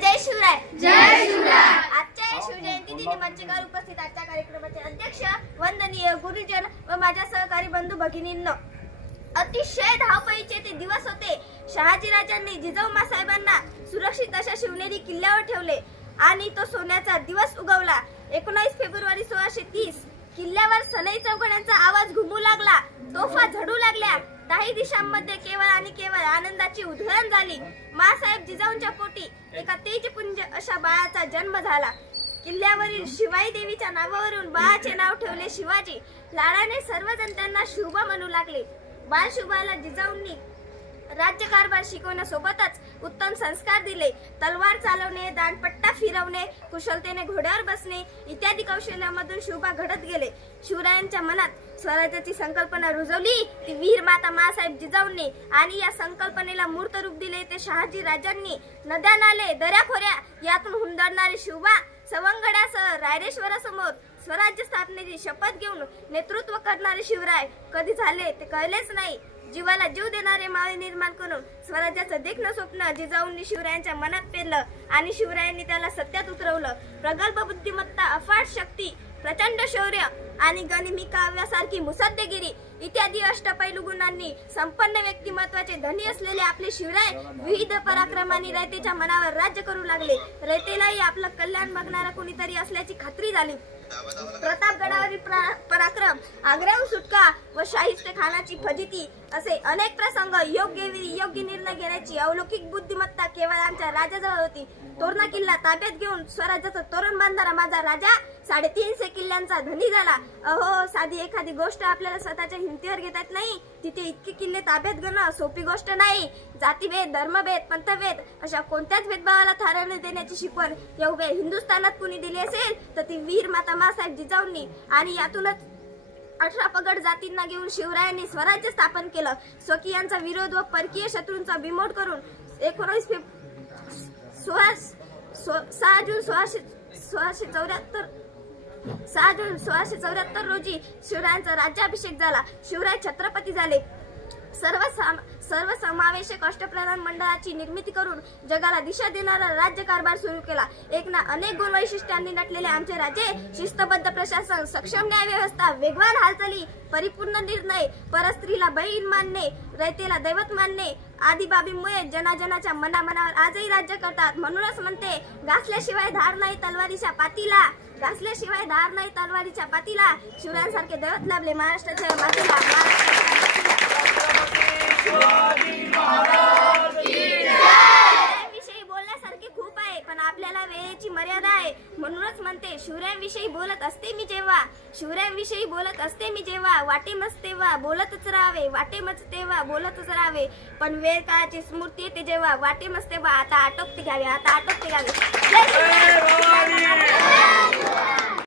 जय शिवराय. जय शिवराय. आजच्या शिवजयंती दिनी मंचकार उपस्थित आजच्या कार्यक्रमाचे अध्यक्ष वंदनीय गुरुजन व माझ्या सहकारी बंधू भगिनींनो, अतिशय धावपळीचे ते दिवस होते. शहाजीराजांनी जिजाऊ मासाहेबांना सुरक्षित अशा शिवनेरी किल्ल्यावर ठेवले आणि तो सोन्याचा दिवस उगवला. 19 फेब्रुवारी 1630 किल्ल्यावर सनई चौघड्यांचा आवाज घुमू लागला, तोफा झडू लागल्या. काही दिशांमध्ये केवळ आणि केवळ आनंदाची उधळण झाली. मासाहेब जिजाऊंच्या पोटी एका तेजपुंज अशा बाळाचा जन्म झाला. किल्ल्यावरील शिवाई देवीच्या नावावरून बाळाचे नाव ठेवले शिवाजी. लाडाने सर्वजण त्यांना शुभा म्हणू लागले. बाळ शुभाला जिजाऊंनी राज्यकारभार शिकवण्यासोबतच उत्तम संस्कार दिले. तलवार चालवणे, दांडपट्टा फिरवणे, कुशलतेने घोड्यावर बसणे इत्यादी कौशल्यामधून शुभा घडत गेले. शिवरायांच्या मनात स्वराज्याची संकल्पना रुजवली ती वीर माता मासाहेब जिजाऊंनी आणि या संकल्पनेला मूर्त रूप दिले ते शहाजी राजांनी. नद्या नाले दऱ्याखोऱ्या यातून हुंदडणारी शुभा सवंगड्यासह रायरेश्वरासमोर स्वराज्य स्थापनेची शपथ घेऊन नेतृत्व करणारे शिवराय कधी झाले ते कळलेच नाही. जीवाला जीव देणारे मावळे निर्माण करून स्वराज्याचं देखणं स्वप्न जिजाऊंनी शिवरायांच्या मनात पेरलं आणि शिवरायांनी त्याला सत्यात उतरवलं. प्रगल्भ बुद्धिमत्ता, अफाट शक्ती, प्रचंड शौर्य आणि गनिमी काव्यासारखी मुसद्देगिरी इत्यादी अष्टपैलू गुणांनी संपन्न व्यक्तिमत्वाचे धनी असलेले आपले शिवराय विविध पराक्रमांनी रयतेच्या मनावर राज्य करू लागले. रयतेलाही आपलं कल्याण बघणारा कोणीतरी असल्याची खात्री झाली. प्रतापगडावरील पराक्रम, आग्र्याहून सुटका व शाहिस्ते खानाची फजिती असे अनेक प्रसंग योग्य निर्णय घेण्याची अलौकिक बुद्धिमत्ता केवळ आमच्या राजाजवळ होती. तोरणा किल्ला ताब्यात घेऊन स्वराज्याचं तोरण बांधणारा माझा राजा 350 किल्ल्यांचा धनी झाला. अहो, साधी एखादी गोष्ट आपल्याला स्वतःच्या हिमतीवर घेता येत नाही, तिथे इतके किल्ले ताब्यात घेणं सोपी गोष्ट नाही. जातीभेद, धर्मभेद, पंथभेद अशा कोणत्याच भेदभावाला थारा न देण्याची शिकवण या उभ्या हिंदुस्थानात कुणी दिली असेल तर ती वीर माता मासाहेब जिजाऊंनी. आणि यातूनच 18 पगड जातींना घेऊन शिवरायांनी स्वराज्य स्थापन केलं. स्वकीयांचा विरोध व परकीय शत्रूंचा बिमोड करून 6 जून 1674 रोजी शिवरायांचा राज्याभिषेक झाला. शिवराय छत्रपती झाले. सर्वसमावेशक अष्टप्रधान मंडळाची निर्मिती करून जगाला दिशा देणारा राज्यकारभार सुरू केला. अनेक गुण वैशिष्ट्यांनी नटलेले आमचे राजे शिस्तबद्ध प्रशासन, सक्षम न्याय व्यवस्था, वेगवान हालचाली, परिपूर्ण निर्णय, परस्त्रीला बहीण मानणे, रयतेला दैवत मानणे आदी बाबींमुळे जनाजनाच्या मनामनावर आजही राज्य करतात. म्हणूनच म्हणते, घासल्याशिवाय धार नाही तलवारीच्या पातीला. घासल्याशिवाय धार नाही तलवारीच्या पातीला. शिवरायांसारखे दैवत लाभले महाराष्ट्राच्या मातीला. शिवरायांविषयी बोलण्यासारखे खूप आहे, पण आपल्याला वेळेची मर्यादा आहे. म्हणूनच म्हणते, शिवरायांविषयी बोलत असते मी जेव्हा वाटेमच तेव्हा बोलतच राहावे, वाटेमच तेव्हा बोलतच राहावे. पण वेळ काळाची स्मृती येते जेव्हा वाटेमच तेव्हा आता आटोपते घ्यावे.